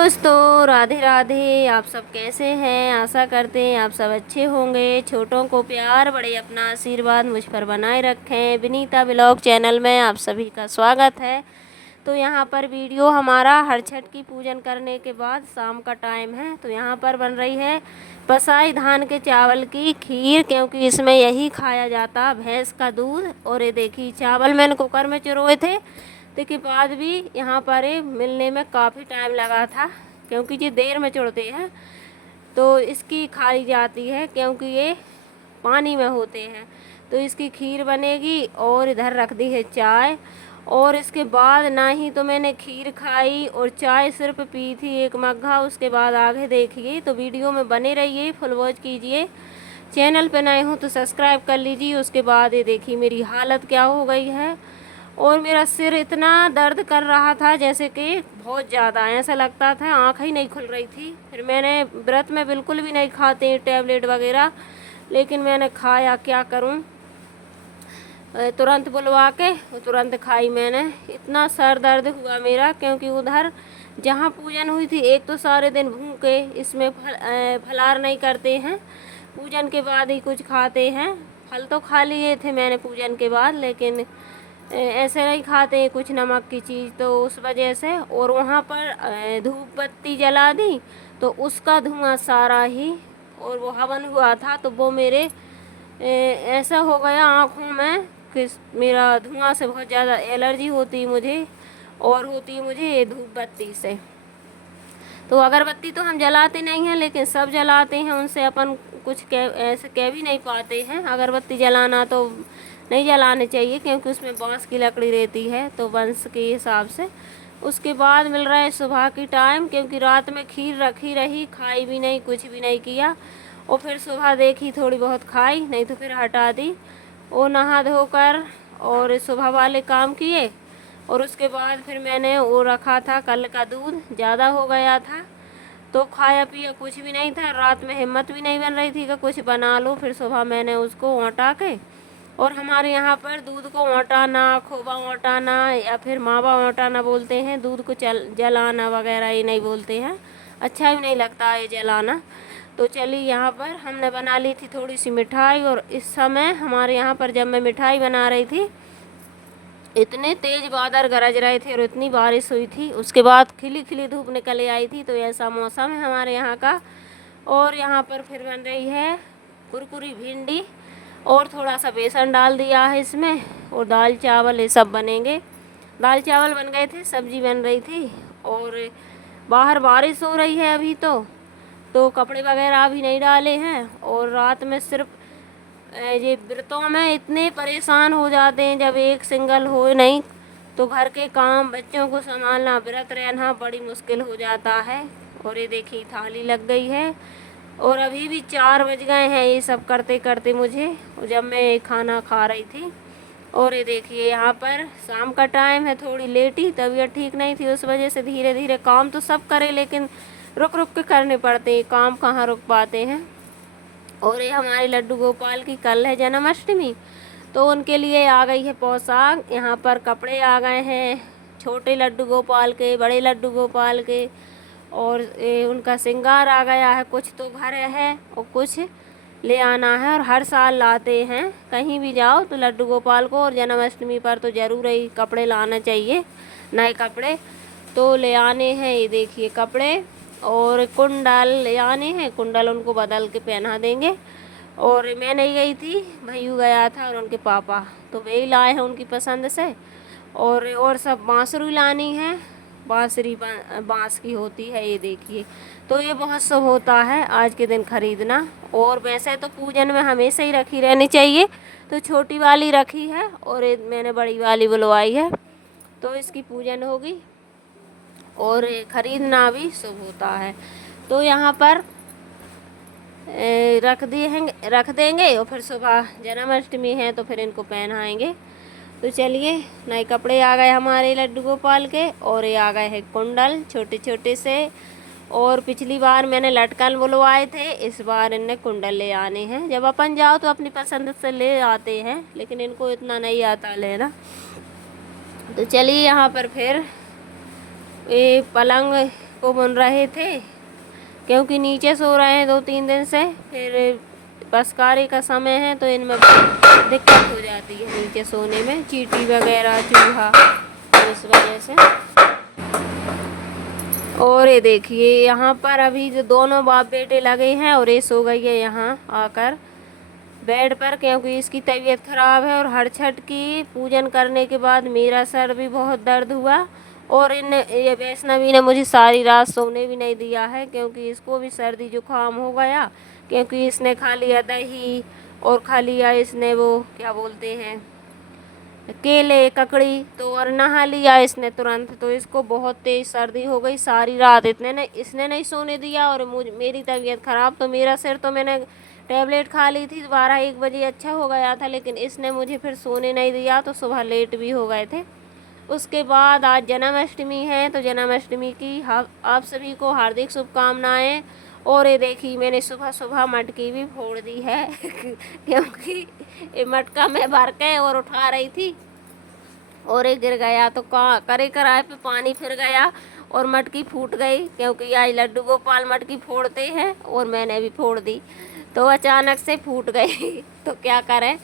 दोस्तों, राधे राधे। आप सब कैसे हैं? आशा करते हैं आप सब अच्छे होंगे। छोटों को प्यार, बड़े अपना आशीर्वाद मुझ पर बनाए रखें। विनीता ब्लॉग चैनल में आप सभी का स्वागत है। तो यहाँ पर वीडियो हमारा हर छठ की पूजन करने के बाद शाम का टाइम है। तो यहाँ पर बन रही है पसाई धान के चावल की खीर, क्योंकि इसमें यही खाया जाता, भैंस का दूध। और ये देखिए, चावल मैंने कुकर में चुरोए थे, तो के बाद भी यहाँ पर मिलने में काफ़ी टाइम लगा था, क्योंकि ये देर में चुड़ते हैं। तो इसकी खाई जाती है, क्योंकि ये पानी में होते हैं। तो इसकी खीर बनेगी। और इधर रख दी है चाय। और इसके बाद ना ही तो मैंने खीर खाई और चाय सिर्फ पी थी एक मग्घा। उसके बाद आगे देखिए, तो वीडियो में बने रहिए, फुल वॉच कीजिए। चैनल पे नए हो तो सब्सक्राइब कर लीजिए। उसके बाद ये देखिए मेरी हालत क्या हो गई है। और मेरा सिर इतना दर्द कर रहा था, जैसे कि बहुत ज़्यादा, ऐसा लगता था आँख ही नहीं खुल रही थी। फिर मैंने व्रत में बिल्कुल भी नहीं खाते टैबलेट वगैरह, लेकिन मैंने खाया, क्या करूं, तुरंत बुलवा के तुरंत खाई मैंने। इतना सर दर्द हुआ मेरा, क्योंकि उधर जहाँ पूजन हुई थी, एक तो सारे दिन भूखे, इसमें फलार नहीं करते हैं, पूजन के बाद ही कुछ खाते हैं। फल तो खा लिए थे मैंने पूजन के बाद, लेकिन ऐसे नहीं खाते कुछ नमक की चीज़, तो उस वजह से। और वहाँ पर धूप बत्ती जला दी, तो उसका धुआं सारा ही, और वो हवन हुआ था, तो वो मेरे ऐसा हो गया आँखों में कि मेरा धुआं से बहुत ज़्यादा एलर्जी होती मुझे, और होती मुझे ये धूप बत्ती से। तो अगरबत्ती तो हम जलाते नहीं हैं, लेकिन सब जलाते हैं, उनसे अपन कुछ ऐसे कह भी नहीं पाते हैं। अगरबत्ती जलाना तो नहीं जलाने चाहिए, क्योंकि उसमें बांस की लकड़ी रहती है, तो वंश के हिसाब से। उसके बाद मिल रहा है सुबह की टाइम, क्योंकि रात में खीर रखी रही, खाई भी नहीं, कुछ भी नहीं किया। और फिर सुबह देखी थोड़ी बहुत खाई, नहीं तो फिर हटा दी। और नहा धोकर और सुबह वाले काम किए। और उसके बाद फिर मैंने वो रखा था कल का दूध, ज़्यादा हो गया था, तो खाया पिया कुछ भी नहीं था। रात में हिम्मत भी नहीं बन रही थी कि कुछ बना लो। फिर सुबह मैंने उसको औंटा के, और हमारे यहाँ पर दूध को औंटाना, खोबा औंटाना या फिर मावा औंटाना बोलते हैं, दूध को जलाना वगैरह ये नहीं बोलते हैं, अच्छा भी नहीं लगता है जलाना। तो चलिए, यहाँ पर हमने बना ली थी थोड़ी सी मिठाई। और इस समय हमारे यहाँ पर जब मैं मिठाई बना रही थी, इतने तेज बादल गरज रहे थे और इतनी बारिश हुई थी। उसके बाद खिली खिली धूप निकल आई थी, तो ऐसा मौसम है हमारे यहाँ का। और यहाँ पर फिर बन रही है कुरकुरी भिंडी, और थोड़ा सा बेसन डाल दिया है इसमें, और दाल चावल ये सब बनेंगे। दाल चावल बन गए थे, सब्जी बन रही थी। और बाहर बारिश हो रही है अभी, तो कपड़े वगैरह अभी नहीं डाले हैं। और रात में सिर्फ ये व्रतों में इतने परेशान हो जाते हैं, जब एक सिंगल हो नहीं, तो घर के काम, बच्चों को संभालना, व्रत रहना बड़ी मुश्किल हो जाता है। और ये देखिए थाली लग गई है, और अभी भी 4 बज गए हैं ये सब करते करते मुझे, जब मैं खाना खा रही थी। और ये देखिए यहाँ पर शाम का टाइम है, थोड़ी लेट ही, तबीयत ठीक नहीं थी, उस वजह से धीरे धीरे काम तो सब करे, लेकिन रुक रुक के करने पड़ते हैं, काम कहाँ रुक पाते हैं। और ये हमारे लड्डू गोपाल की कल है जन्माष्टमी, तो उनके लिए आ गई है पोशाक। यहाँ पर कपड़े आ गए हैं, छोटे लड्डू गोपाल के, बड़े लड्डू गोपाल के, और उनका श्रृंगार आ गया है। कुछ तो घर है और कुछ ले आना है, और हर साल लाते हैं, कहीं भी जाओ तो लड्डू गोपाल को। और जन्माष्टमी पर तो ज़रूर ही कपड़े लाना चाहिए, नए कपड़े तो ले आने हैं। ये देखिए कपड़े, और कुंडल ले आने हैं, कुंडल उनको बदल के पहना देंगे। और मैं नहीं गई थी, भैयू गया था और उनके पापा, तो वे ही लाए हैं उनकी पसंद से। और सब बांसुरी लानी है, बांसुरी बांस की होती है, ये देखिए। तो ये बहुत शुभ होता है आज के दिन खरीदना। और वैसे तो पूजन में हमेशा ही रखी रहनी चाहिए, तो छोटी वाली रखी है, और मैंने बड़ी वाली बुलवाई है, तो इसकी पूजन होगी। और ख़रीदना भी शुभ होता है। तो यहाँ पर रख देंगे, और फिर सुबह जन्माष्टमी है, तो फिर इनको पहनाएंगे। तो चलिए, नए कपड़े आ गए हमारे लड्डू गोपाल के, और ये आ गए हैं कुंडल छोटे छोटे से। और पिछली बार मैंने लटकन बुलवाए थे, इस बार इनने कुंडल ले आने हैं। जब अपन जाओ तो अपनी पसंद से ले आते हैं, लेकिन इनको इतना नहीं आता लेना। तो चलिए, यहाँ पर फिर ये पलंग को बुन रहे थे, क्योंकि नीचे सो रहे हैं 2-3 दिन से। फिर बसकारे का समय है तो इनमें दिक्कत हो जाती है नीचे सोने में, चींटी वगैरह, चूहा, तो इस वजह से। और ये देखिए यहाँ पर अभी जो दोनों बाप बेटे लगे हैं, और ये सो गई है यहाँ आकर बेड पर, क्योंकि इसकी तबीयत खराब है। और हर छठ की पूजन करने के बाद मेरा सर भी बहुत दर्द हुआ, और ये वैष्णवी ने मुझे सारी रात सोने भी नहीं दिया है, क्योंकि इसको भी सर्दी जुकाम हो गया, क्योंकि इसने खा लिया दही और खा लिया इसने वो क्या बोलते हैं केले, ककड़ी, तो और नहा लिया इसने तुरंत, तो इसको बहुत तेज सर्दी हो गई। सारी रात इसने नहीं सोने दिया, और मेरी तबीयत ख़राब, तो मेरा सिर तो मैंने टैबलेट खा ली थी 12-1 बजे अच्छा हो गया था, लेकिन इसने मुझे फिर सोने नहीं दिया, तो सुबह लेट भी हो गए थे। उसके बाद आज जन्माष्टमी है, तो जन्माष्टमी की आप सभी को हार्दिक शुभकामनाएं। और ये देखिए मैंने सुबह सुबह मटकी भी फोड़ दी है क्योंकि ये मटका मैं भर के और उठा रही थी, और ये गिर गया, तो करे कराए पे पानी फिर गया और मटकी फूट गई, क्योंकि आज लड्डू गोपाल मटकी फोड़ते हैं और मैंने भी फोड़ दी, तो अचानक से फूट गई तो क्या करें।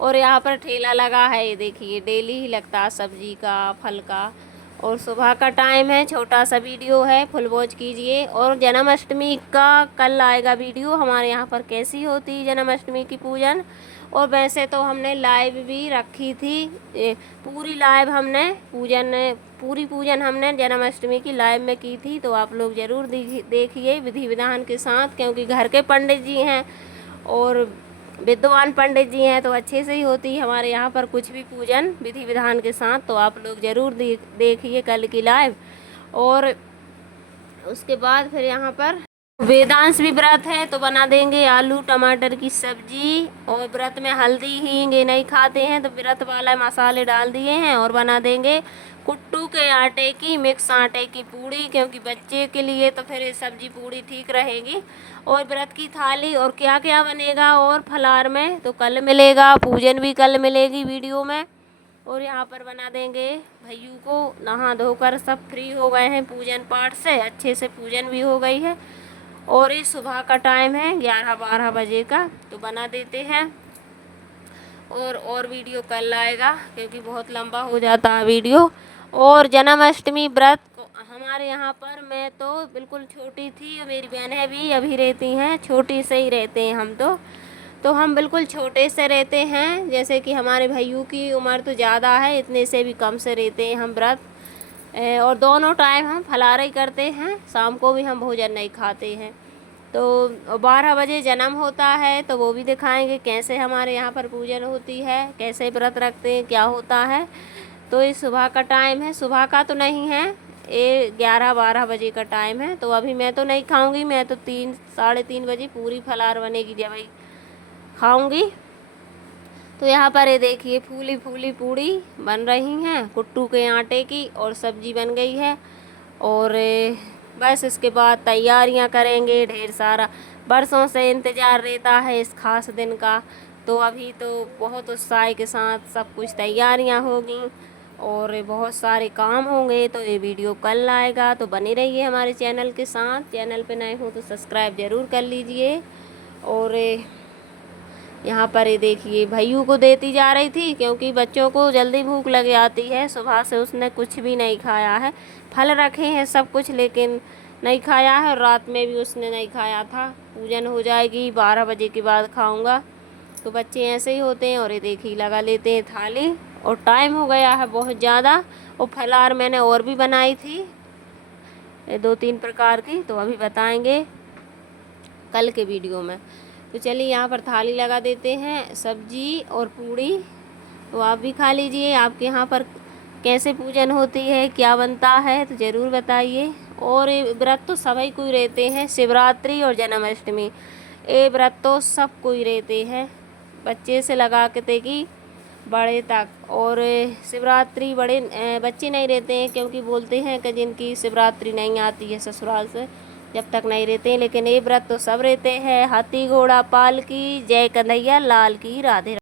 और यहाँ पर ठेला लगा है, ये देखिए डेली ही लगता है सब्जी का, फल का। और सुबह का टाइम है, छोटा सा वीडियो है, फुल वॉच कीजिए। और जन्माष्टमी का कल आएगा वीडियो, हमारे यहाँ पर कैसी होती है जन्माष्टमी की पूजन। और वैसे तो हमने लाइव भी रखी थी, पूरी लाइव हमने पूरी पूजन हमने जन्माष्टमी की लाइव में की थी, तो आप लोग ज़रूर देखिए विधि विधान के साथ, क्योंकि घर के पंडित जी हैं और विद्वान पंडित जी हैं, तो अच्छे से ही होती है हमारे यहाँ पर कुछ भी पूजन विधि विधान के साथ, तो आप लोग ज़रूर देखिए कल की लाइव। और उसके बाद फिर यहाँ पर वेदांश भी व्रत है, तो बना देंगे आलू टमाटर की सब्जी, और व्रत में हल्दी हींग ये नहीं खाते हैं, तो व्रत वाला मसाले डाल दिए हैं। और बना देंगे कुट्टू के आटे की, मिक्स आटे की पूड़ी, क्योंकि बच्चे के लिए तो फिर ये सब्जी पूड़ी ठीक रहेगी। और व्रत की थाली, और क्या क्या बनेगा और फलार में तो कल मिलेगा, पूजन भी कल मिलेगी वीडियो में। और यहाँ पर बना देंगे भैयू को नहा धोकर सब फ्री हो गए हैं पूजन पाठ से, अच्छे से पूजन भी हो गई है। और ये सुबह का टाइम है 11-12 बजे का, तो बना देते हैं। और वीडियो कल आएगा, क्योंकि बहुत लंबा हो जाता है वीडियो। और जन्माष्टमी व्रत हमारे यहाँ पर, मैं तो बिल्कुल छोटी थी और मेरी बहनें भी अभी रहती हैं, छोटी से ही रहते हैं हम तो हम बिल्कुल छोटे से रहते हैं, जैसे कि हमारे भैयू की उम्र तो ज़्यादा है, इतने से भी कम से रहते हैं हम व्रत। और दोनों टाइम हम फलार ही करते हैं, शाम को भी हम भोजन नहीं खाते हैं। तो 12 बजे जन्म होता है, तो वो भी दिखाएंगे कैसे हमारे यहाँ पर पूजन होती है, कैसे व्रत रखते हैं, क्या होता है। तो ये सुबह का टाइम है, सुबह का तो नहीं है, ये 11-12 बजे का टाइम है। तो अभी मैं तो नहीं खाऊंगी, मैं तो 3-3:30 बजे पूरी फलार बनेगी जब भाई खाऊंगी। तो यहाँ पर ये देखिए फूली फूली पूड़ी बन रही हैं कुट्टू के आटे की, और सब्जी बन गई है। और बस इसके बाद तैयारियाँ करेंगे, ढेर सारा बरसों से इंतज़ार रहता है इस खास दिन का, तो अभी तो बहुत उत्साह के साथ सब कुछ तैयारियाँ होगी और बहुत सारे काम होंगे। तो ये वीडियो कल आएगा, तो बने रहिए हमारे चैनल के साथ। चैनल पे नए हो तो सब्सक्राइब ज़रूर कर लीजिए। और यहाँ पर ये देखिए भैयू को देती जा रही थी, क्योंकि बच्चों को जल्दी भूख लग जाती है, सुबह से उसने कुछ भी नहीं खाया है, फल रखे हैं सब कुछ लेकिन नहीं खाया है, और रात में भी उसने नहीं खाया था। पूजन हो जाएगी 12 बजे के बाद खाऊंगा, तो बच्चे ऐसे ही होते हैं। और ये देखिए लगा लेते हैं थाली, और टाइम हो गया है बहुत ज़्यादा। और फलार मैंने और भी बनाई थी 2-3 प्रकार की, तो अभी बताएंगे कल के वीडियो में। तो चलिए यहाँ पर थाली लगा देते हैं, सब्जी और पूड़ी, तो आप भी खा लीजिए। आपके यहाँ पर कैसे पूजन होती है, क्या बनता है, तो ज़रूर बताइए। और ये व्रत तो सभी कोई रहते हैं, शिवरात्रि और जन्माष्टमी, ये व्रत तो सब कोई रहते हैं, बच्चे से लगा के तेगी बड़े तक। और शिवरात्रि बड़े बच्चे नहीं रहते हैं, क्योंकि बोलते हैं कि जिनकी शिवरात्रि नहीं आती है ससुराल से जब तक नहीं रहते हैं, लेकिन ये व्रत तो सब रहते हैं। हाथी घोड़ा पाल की जय कन्हैया लाल की, राधे।